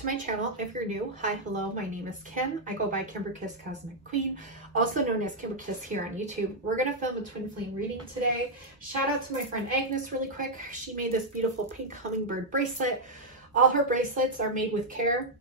to my channel. If you're new, hi, hello, my name is Kim. I go by Kimberkiss Cosmic Queen, also known as Kimberkiss here on YouTube. We're going to film a twin flame reading today. Shout out to my friend Agnes really quick. She made this beautiful pink hummingbird bracelet. All her bracelets are made with care.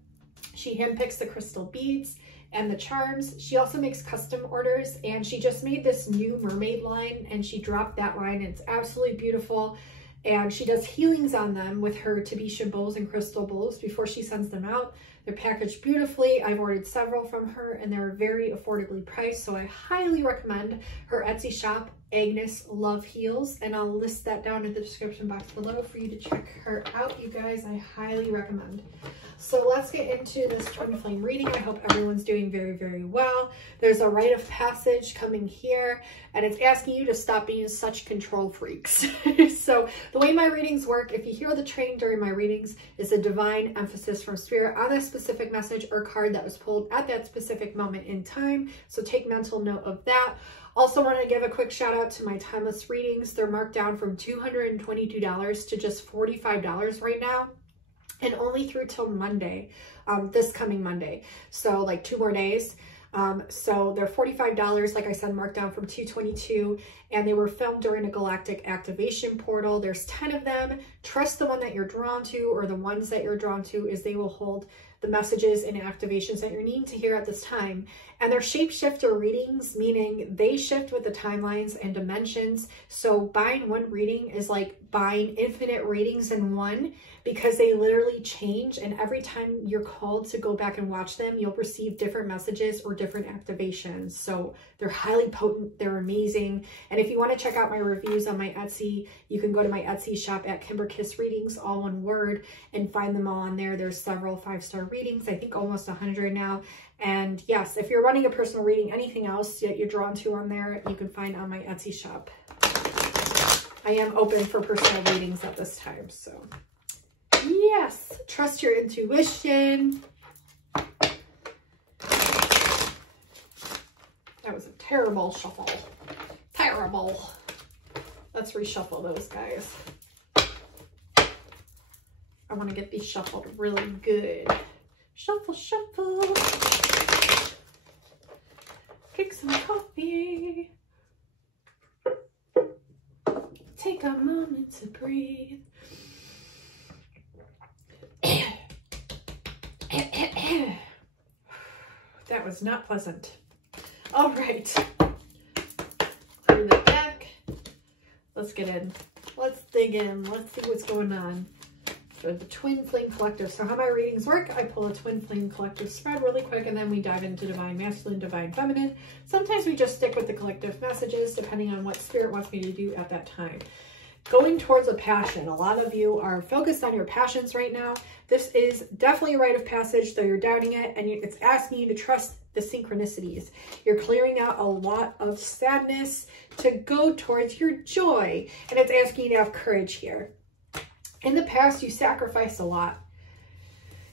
She handpicks the crystal beads and the charms. She also makes custom orders, and she just made this new mermaid line and she dropped that line. It's absolutely beautiful. And she does healings on them with her Tabisha bowls and crystal bowls before she sends them out. They're packaged beautifully. I've ordered several from her and they're very affordably priced. So I highly recommend her Etsy shop, Agnes Love Heals. And I'll list that down in the description box below for you to check her out, you guys. I highly recommend. So let's get into this twin flame reading. I hope everyone's doing very, very well. There's a rite of passage coming here, and it's asking you to stop being such control freaks. So the way my readings work, if you hear the train during my readings, is a divine emphasis from spirit on a specific message or card that was pulled at that specific moment in time. So take mental note of that. Also want to give a quick shout out to my timeless readings. They're marked down from $222 to just $45 right now. And only through till Monday, this coming Monday. So like 2 more days. So they're $45, like I said, marked down from $222, and they were filmed during a galactic activation portal. There's 10 of them. Trust the one that you're drawn to, or the ones that you're drawn to, is they will hold the messages and activations that you're needing to hear at this time. And they're shapeshifter readings, meaning they shift with the timelines and dimensions. So buying one reading is like buying infinite readings in one, because they literally change, and every time you're called to go back and watch them, you'll receive different messages or different activations. So they're highly potent, they're amazing. And if you want to check out my reviews on my Etsy, you can go to my Etsy shop at Kimberkiss Readings, all one word, and find them all on there. There's several 5-star readings, I think almost 100 now. And yes, if you're running a personal reading, anything else that you're drawn to on there, you can find on my Etsy shop. I am open for personal readings at this time, so yes, trust your intuition. That was a terrible shuffle. Terrible. Let's reshuffle those guys. I want to get these shuffled really good. Shuffle, shuffle. Drink some coffee. Take a moment to breathe. That was not pleasant. All right. Through the deck. Let's get in. Let's dig in. Let's see what's going on for the twin flame collective. So how my readings work, I pull a twin flame collective spread really quick, and then we dive into divine masculine, divine feminine. Sometimes we just stick with the collective messages depending on what spirit wants me to do at that time. Going towards a passion. A lot of you are focused on your passions right now. This is definitely a rite of passage, though you're doubting it, and it's asking you to trust the synchronicities. You're clearing out a lot of sadness to go towards your joy, and it's asking you to have courage here. In the past, you sacrificed a lot.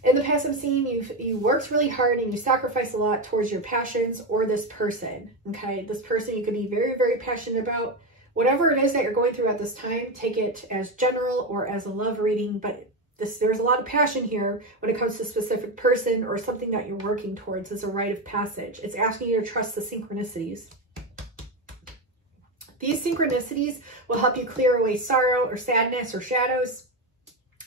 In the past, I'm seeing you worked really hard and you sacrificed a lot towards your passions or this person, okay? This person you could be very, very passionate about. Whatever it is that you're going through at this time, take it as general or as a love reading, but there's a lot of passion here when it comes to a specific person or something that you're working towards as a rite of passage. It's asking you to trust the synchronicities. These synchronicities will help you clear away sorrow or sadness or shadows,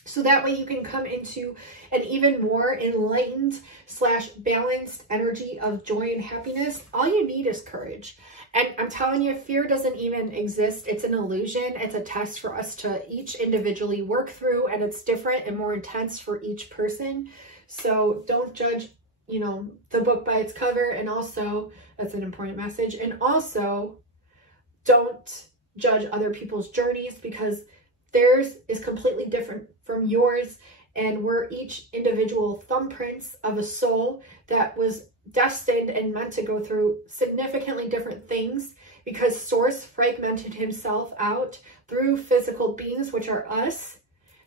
so that way you can come into an even more enlightened / balanced energy of joy and happiness. All you need is courage. And I'm telling you, fear doesn't even exist. It's an illusion. It's a test for us to each individually work through, and it's different and more intense for each person. So don't judge, you know, the book by its cover. And also, that's an important message. And also, don't judge other people's journeys, because theirs is completely different from yours. And we're each individual thumbprints of a soul that was destined and meant to go through significantly different things, because Source fragmented himself out through physical beings, which are us,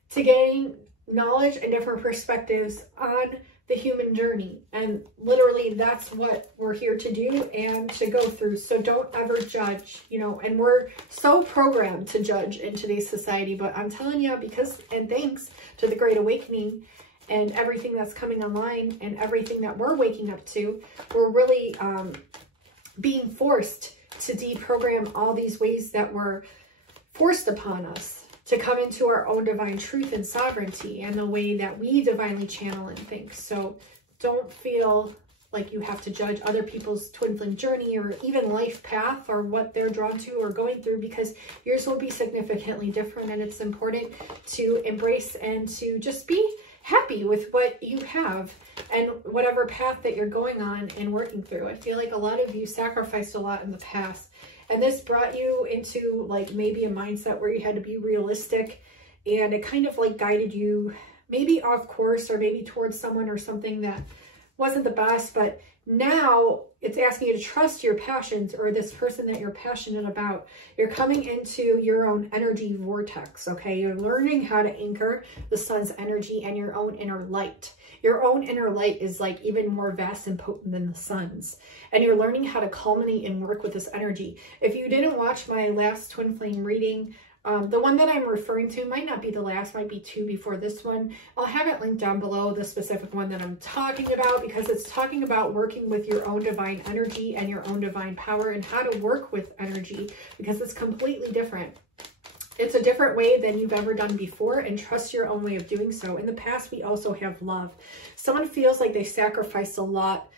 to gain knowledge and different perspectives on the human journey. And literally that's what we're here to do and to go through. So don't ever judge, you know, and we're so programmed to judge in today's society, but I'm telling you, because, and thanks to the Great Awakening and everything that's coming online and everything that we're waking up to, we're really being forced to deprogram all these ways that were forced upon us to come into our own divine truth and sovereignty and the way that we divinely channel and think. So don't feel like you have to judge other people's twin flame journey or even life path or what they're drawn to or going through, because yours will be significantly different. And it's important to embrace and to just be happy with what you have and whatever path that you're going on and working through. I feel like a lot of you sacrificed a lot in the past, and this brought you into like maybe a mindset where you had to be realistic, and it kind of like guided you maybe off course or maybe towards someone or something that wasn't the best. But now it's asking you to trust your passions or this person that you're passionate about. You're coming into your own energy vortex, okay? You're learning how to anchor the sun's energy and your own inner light. Your own inner light is like even more vast and potent than the sun's. And you're learning how to culminate and work with this energy. If you didn't watch my last twin flame reading, the one that I'm referring to might not be the last, might be 2 before this one. I'll have it linked down below, the specific one that I'm talking about, because it's talking about working with your own divine energy and your own divine power and how to work with energy, because it's completely different. It's a different way than you've ever done before, and trust your own way of doing so. In the past, we also have love. Someone feels like they sacrificed a lot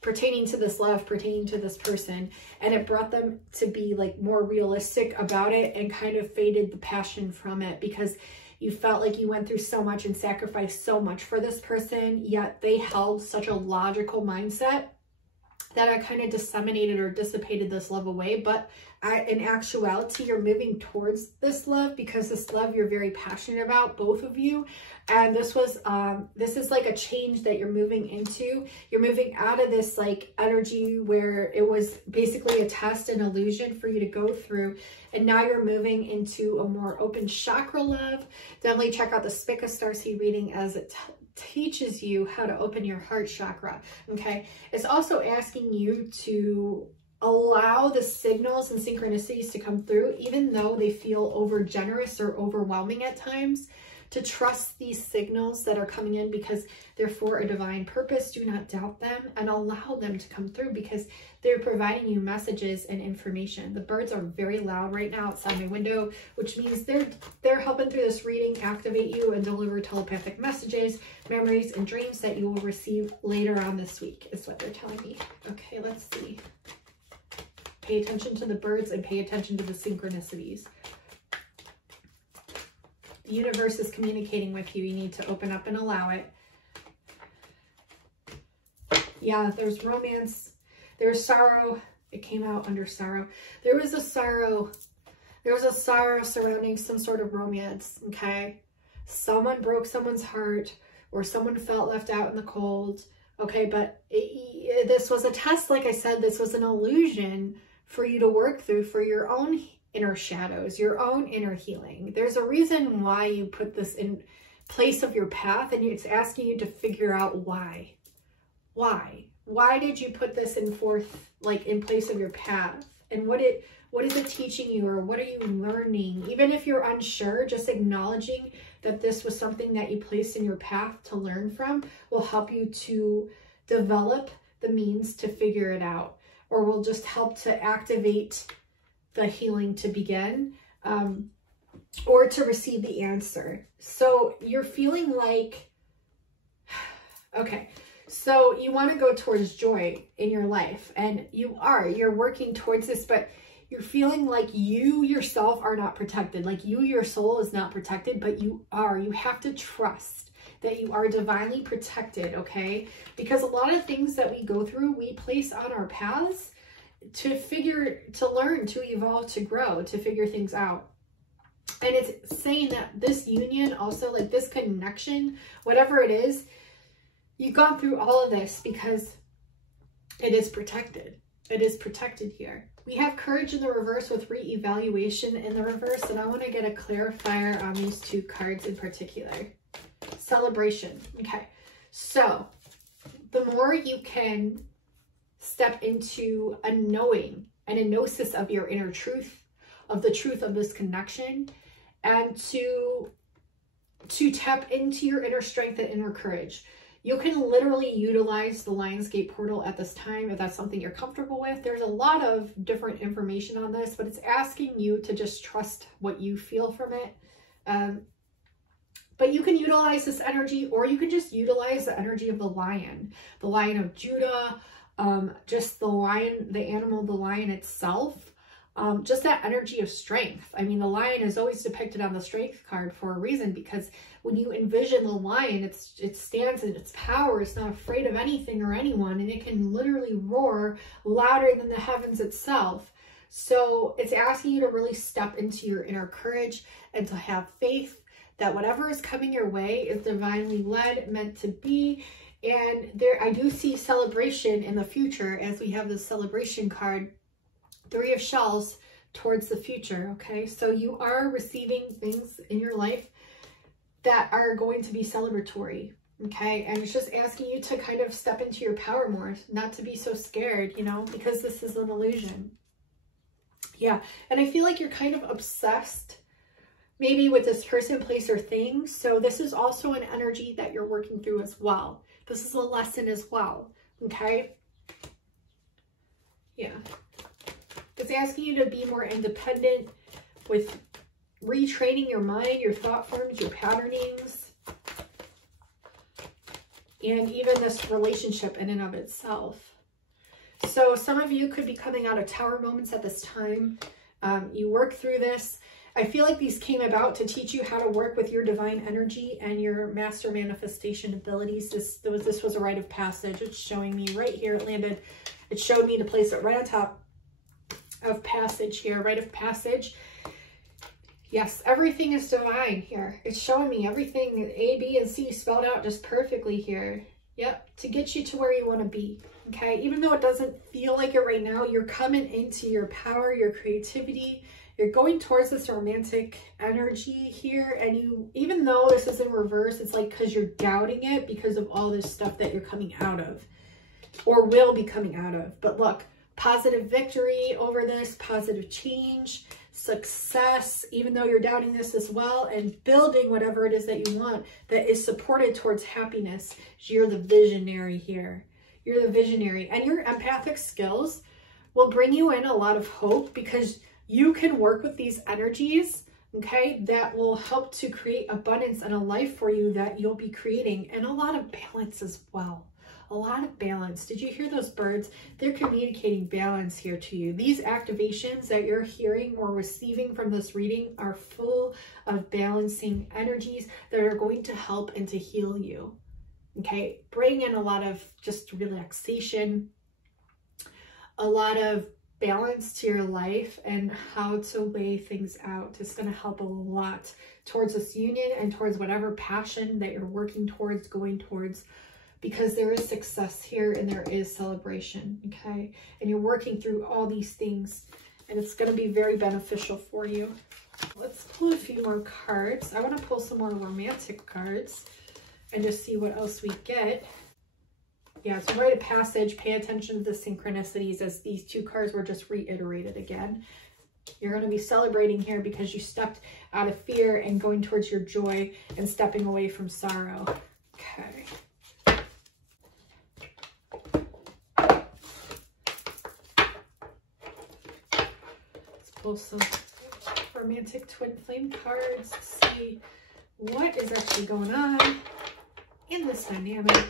pertaining to this love, pertaining to this person, and it brought them to be like more realistic about it and kind of faded the passion from it, because you felt like you went through so much and sacrificed so much for this person, yet they held such a logical mindset that it kind of disseminated or dissipated this love away. But in actuality, you're moving towards this love, because this love you're very passionate about, both of you. And this is like a change that you're moving into. You're moving out of this like energy where it was basically a test, an illusion for you to go through. And now you're moving into a more open chakra love. Definitely check out the Spica Starseed reading, as it teaches you how to open your heart chakra. Okay. It's also asking you to allow the signals and synchronicities to come through, even though they feel over generous or overwhelming at times, to trust these signals that are coming in, because they're for a divine purpose. Do not doubt them and allow them to come through, because they're providing you messages and information. The birds are very loud right now outside my window, which means they're helping through this reading activate you and deliver telepathic messages, memories, and dreams that you will receive later on this week, is what they're telling me. Okay, let's see. Pay attention to the birds and pay attention to the synchronicities. The universe is communicating with you. You need to open up and allow it. Yeah, there's romance. There's sorrow. It came out under sorrow. There was a sorrow. There was a sorrow surrounding some sort of romance, okay? Someone broke someone's heart, or someone felt left out in the cold, okay? But this was a test, like I said. This was an illusion for you to work through for your own inner shadows, your own inner healing. There's a reason why you put this in place of your path, and it's asking you to figure out why. Why did you put this in place of your path? And what is it teaching you, or what are you learning? Even if you're unsure, just acknowledging that this was something that you placed in your path to learn from will help you to develop the means to figure it out, or will just help to activate the healing to begin, or to receive the answer. So you're feeling like, okay, so you want to go towards joy in your life, and you're working towards this, but you're feeling like you yourself are not protected, like your soul is not protected, but you are. You have to trust that you are divinely protected, okay? Because a lot of things that we go through, we place on our paths to learn, to evolve, to grow, to figure things out. And it's saying that this union also, like this connection, whatever it is, you've gone through all of this because it is protected. It is protected here. We have courage in the reverse with re-evaluation in the reverse, and I want to get a clarifier on these 2 cards in particular. Celebration. Okay, so the more you can step into a knowing and a gnosis of your inner truth, of the truth of this connection, and to to tap into your inner strength and inner courage. You can literally utilize the Lionsgate portal at this time if that's something you're comfortable with. There's a lot of different information on this, but it's asking you to just trust what you feel from it. But you can utilize this energy, or you can just utilize the energy of the Lion of Judah, just the lion, the animal, the lion itself. Just that energy of strength. I mean, the lion is always depicted on the strength card for a reason, because when you envision the lion, it stands in its power. It's not afraid of anything or anyone, and it can literally roar louder than the heavens itself. So it's asking you to really step into your inner courage and to have faith that whatever is coming your way is divinely led, meant to be. And there, I do see celebration in the future, as we have this celebration card, 3 of Shells, towards the future. Okay, so you are receiving things in your life that are going to be celebratory. Okay, and it's just asking you to kind of step into your power more, not to be so scared, you know, because this is an illusion. Yeah, and I feel like you're kind of obsessed maybe with this person, place, or thing. So this is also an energy that you're working through as well. This is a lesson as well. Okay, yeah. It's asking you to be more independent with retraining your mind, your thought forms, your patternings, and even this relationship in and of itself. So some of you could be coming out of tower moments at this time. You work through this. I feel like these came about to teach you how to work with your divine energy and your master manifestation abilities. This was a rite of passage. It's showing me right here. It landed. It showed me to place it right on top of passage here, rite of passage. Yes, everything is divine here. It's showing me everything, A, B, and C spelled out just perfectly here. Yep, to get you to where you want to be. Okay, even though it doesn't feel like it right now, you're coming into your power, your creativity. You're going towards this romantic energy here, and you, even though this is in reverse, it's like because you're doubting it because of all this stuff that you're coming out of, or will be coming out of. But look, positive victory over this, positive change, success, even though you're doubting this as well, and building whatever it is that you want that is supported towards happiness. You're the visionary here. You're the visionary, and your empathic skills will bring you in a lot of hope, because you can work with these energies, okay, that will help to create abundance and a life for you that you'll be creating, and a lot of balance as well. A lot of balance. Did you hear those birds? They're communicating balance here to you. These activations that you're hearing or receiving from this reading are full of balancing energies that are going to help and to heal you. Okay, bring in a lot of just relaxation, a lot of balance to your life, and how to weigh things out. It's going to help a lot towards this union and towards whatever passion that you're working towards, going towards, because there is success here and there is celebration. Okay, and you're working through all these things, and it's going to be very beneficial for you. Let's pull a few more cards. I want to pull some more romantic cards and just see what else we get. Yeah, it's a rite of passage. Pay attention to the synchronicities, as these 2 cards were just reiterated again. You're going to be celebrating here because you stepped out of fear and going towards your joy and stepping away from sorrow. Okay. Let's pull some romantic twin flame cards to see what is actually going on in this dynamic.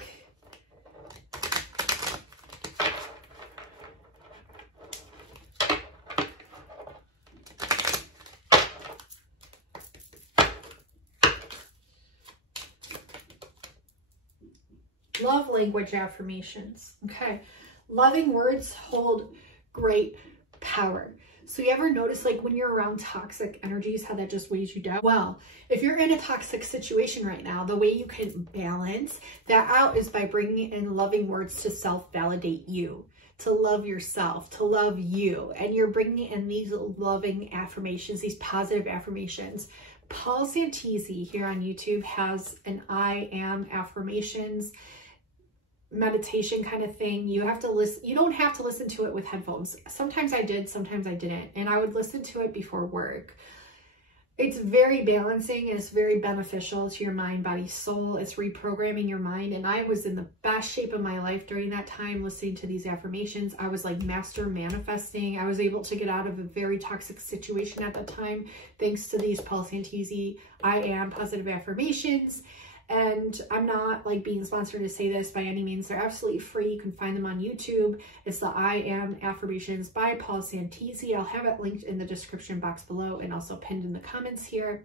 Love language affirmations. Okay, loving words hold great power. So you ever notice, like, when you're around toxic energies, how that just weighs you down? Well, if you're in a toxic situation right now, the way you can balance that out is by bringing in loving words to self-validate you, to love yourself, to love you. And you're bringing in these loving affirmations, these positive affirmations. Paul Santisi here on YouTube has an I am affirmations meditation kind of thing. You have to listen. You don't have to listen to it with headphones. Sometimes I did, sometimes I didn't. And I would listen to it before work. It's very balancing. It's very beneficial to your mind, body, soul. It's reprogramming your mind. And I was in the best shape of my life during that time listening to these affirmations. I was like master manifesting. I was able to get out of a very toxic situation at the time thanks to these Paul Santisi I Am positive affirmations. And I'm not like being sponsored to say this by any means. They're absolutely free. You can find them on YouTube. It's the I Am affirmations by Paul Santisi. I'll have it linked in the description box below and also pinned in the comments here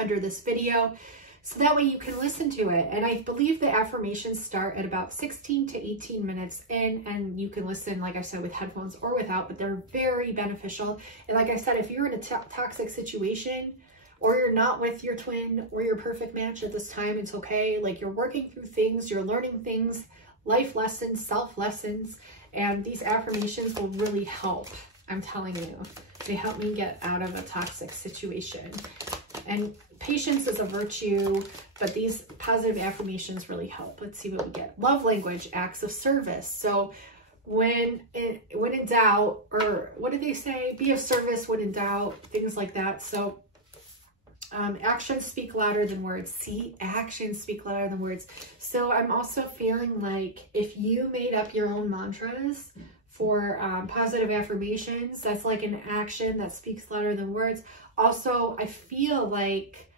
under this video. So that way you can listen to it. And I believe the affirmations start at about 16 to 18 minutes in, and you can listen, like I said, with headphones or without, but they're very beneficial. And like I said, if you're in a toxic situation, or you're not with your twin or your perfect match at this time, it's okay. Like you're working through things, you're learning things, life lessons, self lessons, and these affirmations will really help. I'm telling you, they help me get out of a toxic situation. And patience is a virtue, but these positive affirmations really help. Let's see what we get. Love language, acts of service. So when in doubt, or what did they say? Be of service when in doubt, things like that. So actions speak louder than words. See, actions speak louder than words. So I'm also feeling like if you made up your own mantras for positive affirmations, that's like an action that speaks louder than words. Also, I feel like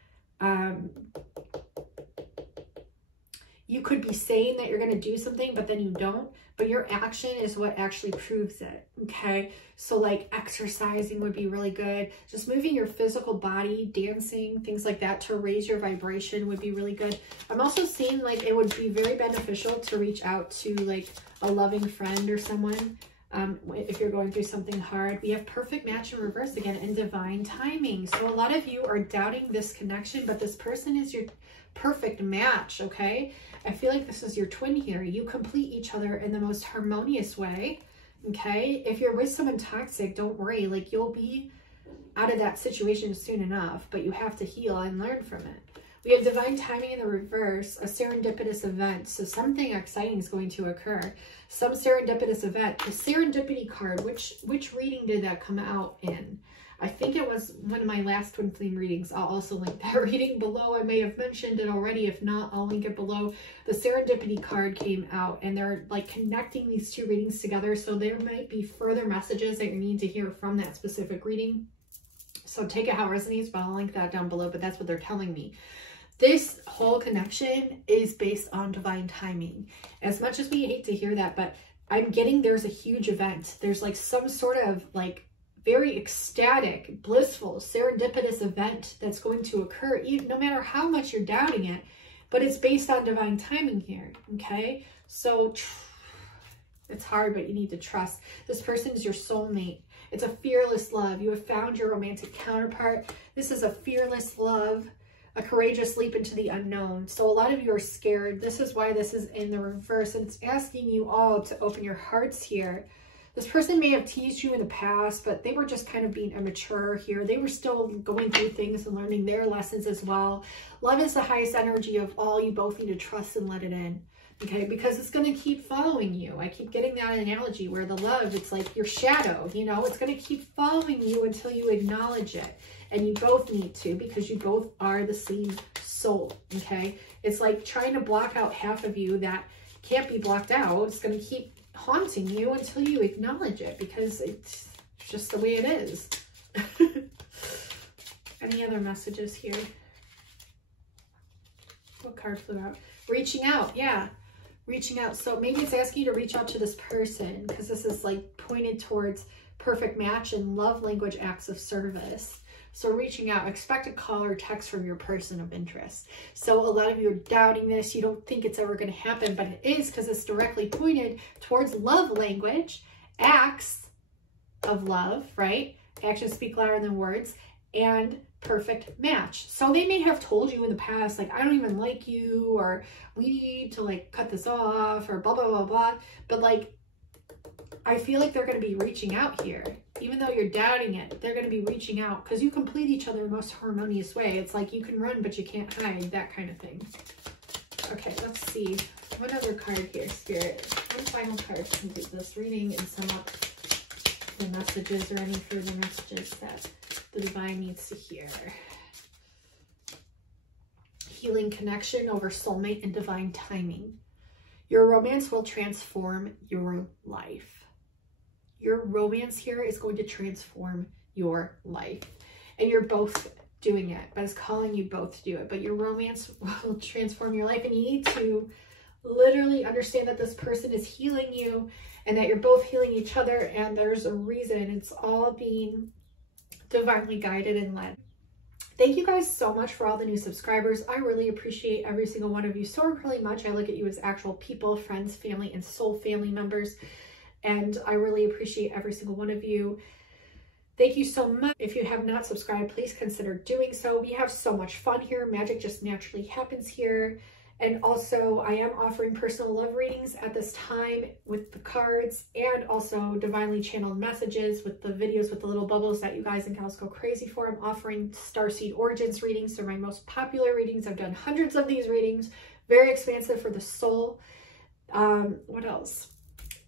you could be saying that you're going to do something, but then you don't. But your action is what actually proves it, okay? So like exercising would be really good. Just moving your physical body, dancing, things like that to raise your vibration would be really good. I'm also seeing like it would be very beneficial to reach out to like a loving friend or someone if you're going through something hard. We have perfect match in reverse again and divine timing. So a lot of you are doubting this connection, but this person is your perfect match, okay? I feel like this is your twin here. You complete each other in the most harmonious way, okay? If you're with someone toxic, don't worry. Like you'll be out of that situation soon enough, but you have to heal and learn from it. We have divine timing in the reverse, a serendipitous event. So something exciting is going to occur. Some serendipitous event. The serendipity card, which reading did that come out in? I think it was one of my last twin flame readings. I'll also link that reading below. I may have mentioned it already. If not, I'll link it below. The serendipity card came out and they're like connecting these two readings together. So there might be further messages that you need to hear from that specific reading. So take it how it resonates, but I'll link that down below. But that's what they're telling me. This whole connection is based on divine timing. As much as we hate to hear that, but I'm getting there's a huge event. There's like some sort of like very ecstatic, blissful, serendipitous event that's going to occur, even no matter how much you're doubting it, but it's based on divine timing here, okay? So it's hard, but you need to trust. This person is your soulmate. It's a fearless love. You have found your romantic counterpart. This is a fearless love, a courageous leap into the unknown. So a lot of you are scared. This is why this is in the reverse, and it's asking you all to open your hearts here. This person may have teased you in the past, but they were just kind of being immature here. They were still going through things and learning their lessons as well. Love is the highest energy of all. You both need to trust and let it in, okay? Because it's going to keep following you. I keep getting that analogy where the love, it's like your shadow, you know? It's going to keep following you until you acknowledge it. And you both need to, because you both are the same soul, okay? It's like trying to block out half of you that can't be blocked out. It's going to keep haunting you until you acknowledge it, because it's just the way it is. Any other messages here? What card flew out? Reaching out. Yeah, reaching out. So maybe it's asking you to reach out to this person, because this is like pointed towards perfect match and love language, acts of service. So reaching out, expect a call or text from your person of interest. So a lot of you are doubting this. You don't think it's ever going to happen, but it is, because it's directly pointed towards love language, acts of love, right? Actions speak louder than words, and perfect match. So they may have told you in the past, like, I don't even like you, or we need to like cut this off, or blah, blah, blah, blah. But like, I feel like they're going to be reaching out here. Even though you're doubting it, they're going to be reaching out, because you complete each other in the most harmonious way. It's like you can run, but you can't hide, that kind of thing. Okay, let's see. What other card here, Spirit? One final card to complete this reading and sum up the messages or any further messages that the divine needs to hear. Healing connection over soulmate and divine timing. Your romance will transform your life. Your romance here is going to transform your life. And you're both doing it. But it's calling you both to do it. But your romance will transform your life. And you need to literally understand that this person is healing you and that you're both healing each other. And there's a reason. It's all being divinely guided and led. Thank you guys so much for all the new subscribers. I really appreciate every single one of you so incredibly much. I look at you as actual people, friends, family, and soul family members. And I really appreciate every single one of you. Thank you so much. If you have not subscribed, please consider doing so. We have so much fun here. Magic just naturally happens here. And also, I am offering personal love readings at this time with the cards and also divinely channeled messages with the videos with the little bubbles that you guys and gals go crazy for. I'm offering Starseed Origins readings. They're my most popular readings. I've done hundreds of these readings. Very expansive for the soul. What else?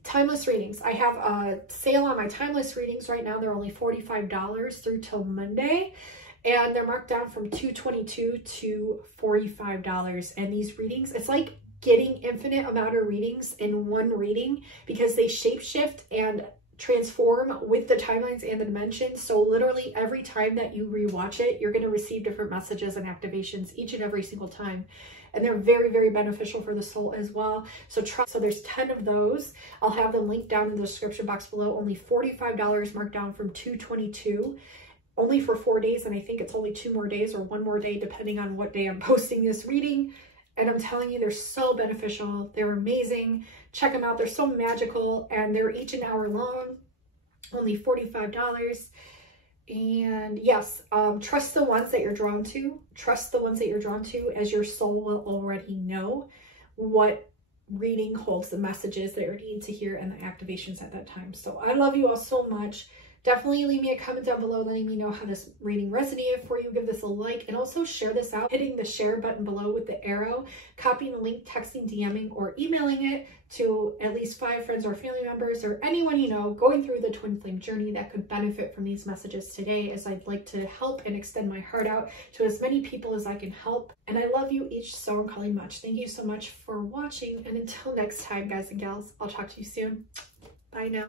Timeless readings. I have a sale on my timeless readings right now. They're only $45 through till Monday. And they're marked down from $222 to $45. And these readings, it's like getting infinite amount of readings in one reading because they shapeshift and transform with the timelines and the dimensions. So literally every time that you rewatch it, you're going to receive different messages and activations each and every single time. And they're very, very beneficial for the soul as well. So there's 10 of those. I'll have them linked down in the description box below. Only $45 marked down from $222. Only for 4 days, and I think it's only 2 more days or 1 more day depending on what day I'm posting this reading. And I'm telling you, they're so beneficial. They're amazing. Check them out. They're so magical, and they're each an hour long. Only $45. And yes, trust the ones that you're drawn to. Trust the ones that you're drawn to, as your soul will already know what reading holds the messages that you need to hear and the activations at that time. So I love you all so much. Definitely leave me a comment down below letting me know how this reading resonated for you. Give this a like and also share this out, hitting the share button below with the arrow, copying the link, texting, DMing, or emailing it to at least 5 friends or family members or anyone you know going through the twin flame journey that could benefit from these messages today, as I'd like to help and extend my heart out to as many people as I can help. And I love you each so incredibly much. Thank you so much for watching. And until next time, guys and gals, I'll talk to you soon. Bye now.